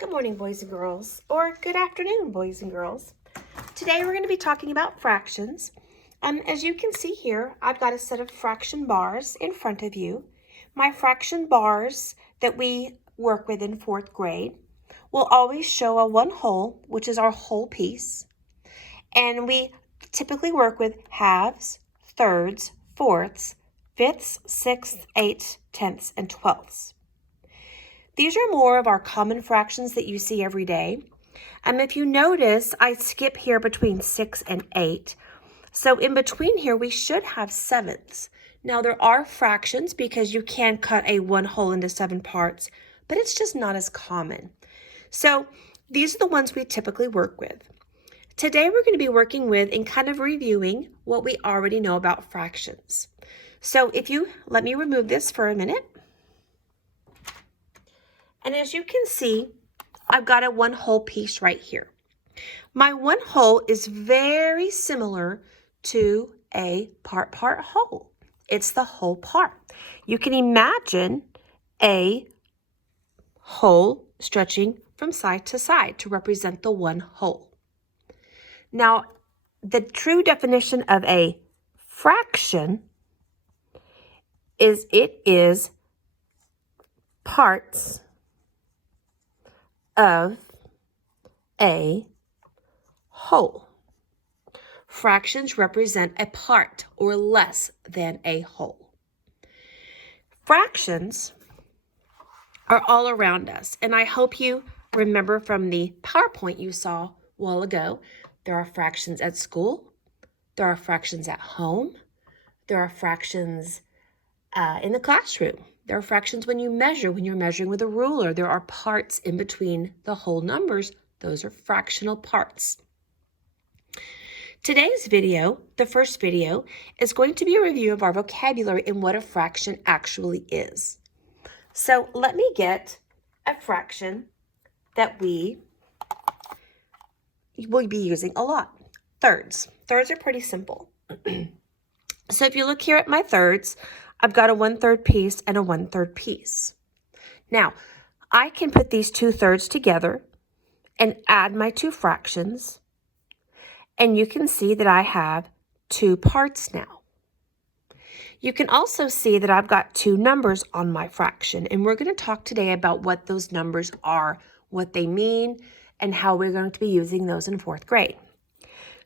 Good morning, boys and girls, or good afternoon, boys and girls. Today we're going to be talking about fractions. As you can see here, I've got a set of fraction bars in front of you. My fraction bars that we work with in 4th grade will always show a 1 whole, which is our whole piece. And we typically work with halves, thirds, fourths, fifths, sixths, eighths, tenths, and twelfths. These are more of our common fractions that you see every day. If you notice, I skip here between 6 and 8. So in between here, we should have sevenths. Now there are fractions because you can cut a 1 whole into 7 parts, but it's just not as common. So these are the ones we typically work with. Today we're going to be working with and kind of reviewing what we already know about fractions. So if you let me remove this for a minute. And as you can see, I've got a 1 whole piece right here. My 1 whole is very similar to a part whole. It's the whole part. You can imagine a whole stretching from side to side to represent the 1 whole. Now, the true definition of a fraction is it is parts of a whole. Fractions represent a part or less than a whole. Fractions are all around us, and I hope you remember from the PowerPoint you saw a while ago, there are fractions at school, there are fractions at home, there are fractions in the classroom. There are fractions when you're measuring with a ruler. There are parts in between the whole numbers. Those are fractional parts. Today's video, the first video, is going to be a review of our vocabulary and what a fraction actually is. So let me get a fraction that we will be using a lot. Thirds. Thirds are pretty simple. So if you look here at my thirds, I've got a 1/3 piece and a 1/3 piece. Now, I can put these 2/3 together and add my 2 fractions, and you can see that I have 2 parts now. You can also see that I've got 2 numbers on my fraction, and we're going to talk today about what those numbers are, what they mean, and how we're going to be using those in 4th grade.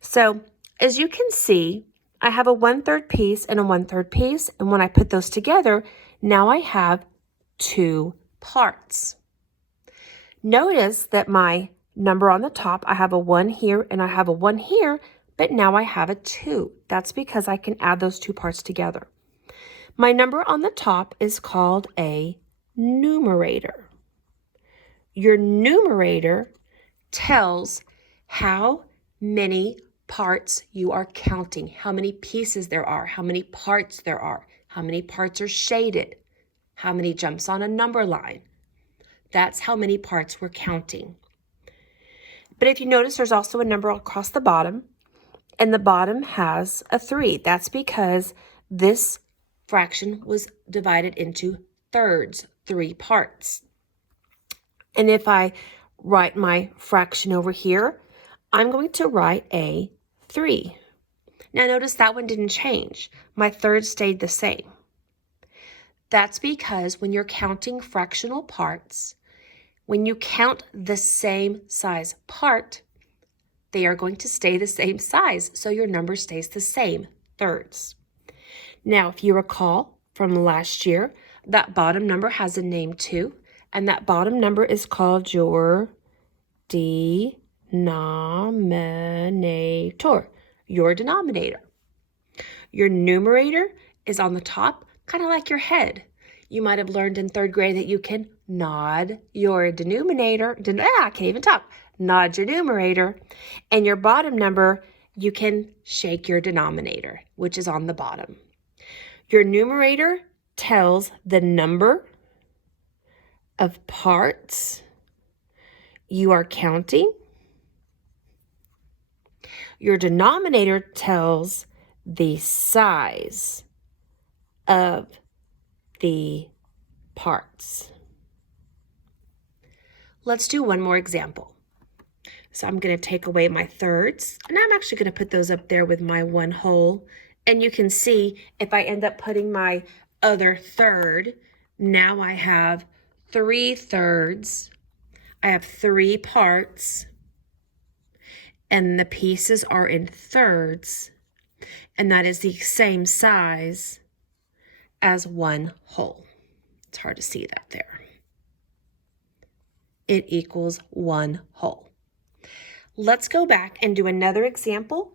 So, as you can see, I have a 1/3 piece and a 1/3 piece, and when I put those together, now I have 2 parts. Notice that my number on the top, I have a 1 here and I have a 1 here, but now I have a 2. That's because I can add those 2 parts together. My number on the top is called a numerator. Your numerator tells how many parts you are counting, how many pieces there are, how many parts there are, how many parts are shaded, how many jumps on a number line. That's how many parts we're counting. But if you notice, there's also a number across the bottom, and the bottom has a 3. That's because this fraction was divided into thirds, 3 parts. And if I write my fraction over here, I'm going to write a 3. Now notice that one didn't change. My third stayed the same. That's because when you're counting fractional parts, when you count the same size part, they are going to stay the same size, so your number stays the same, thirds. Now, if you recall from last year, that bottom number has a name too, and that bottom number is called your denominator, your denominator. Your numerator is on the top, kind of like your head. You might have learned in 3rd grade that you can nod your denominator. I can't even talk. Nod your numerator. And your bottom number, you can shake your denominator, which is on the bottom. Your numerator tells the number of parts you are counting. Your denominator tells the size of the parts. Let's do one more example. So I'm going to take away my thirds, and I'm actually going to put those up there with my 1 whole. And you can see if I end up putting my other third, now I have 3 thirds. I have 3 parts, and the pieces are in thirds, and that is the same size as 1 whole. It's hard to see that there. It equals 1 whole. Let's go back and do another example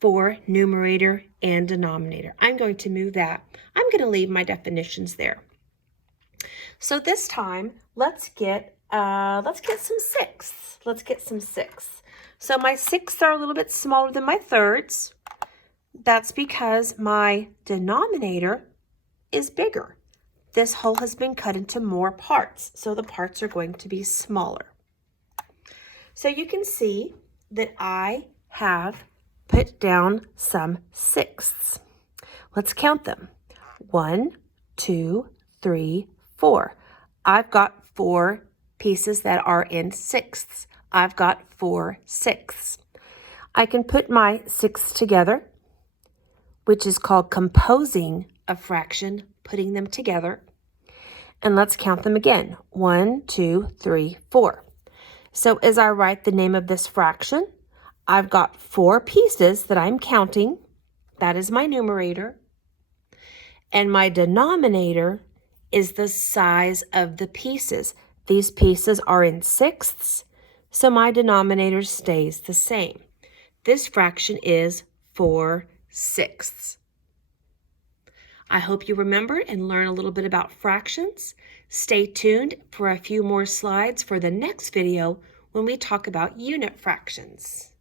for numerator and denominator. I'm going to move that. I'm going to leave my definitions there. So this time, let's get some sixths. Let's get some sixths. So my sixths are a little bit smaller than my thirds. That's because my denominator is bigger. This whole has been cut into more parts, so the parts are going to be smaller. So you can see that I have put down some sixths. Let's count them. 1, 2, 3, 4. I've got 4 pieces that are in sixths. I've got 4 sixths. I can put my sixths together, which is called composing a fraction, putting them together. And let's count them again. 1, 2, 3, 4. So as I write the name of this fraction, I've got 4 pieces that I'm counting. That is my numerator. And my denominator is the size of the pieces. These pieces are in sixths, so my denominator stays the same. This fraction is 4 sixths. I hope you remember and learn a little bit about fractions. Stay tuned for a few more slides for the next video when we talk about unit fractions.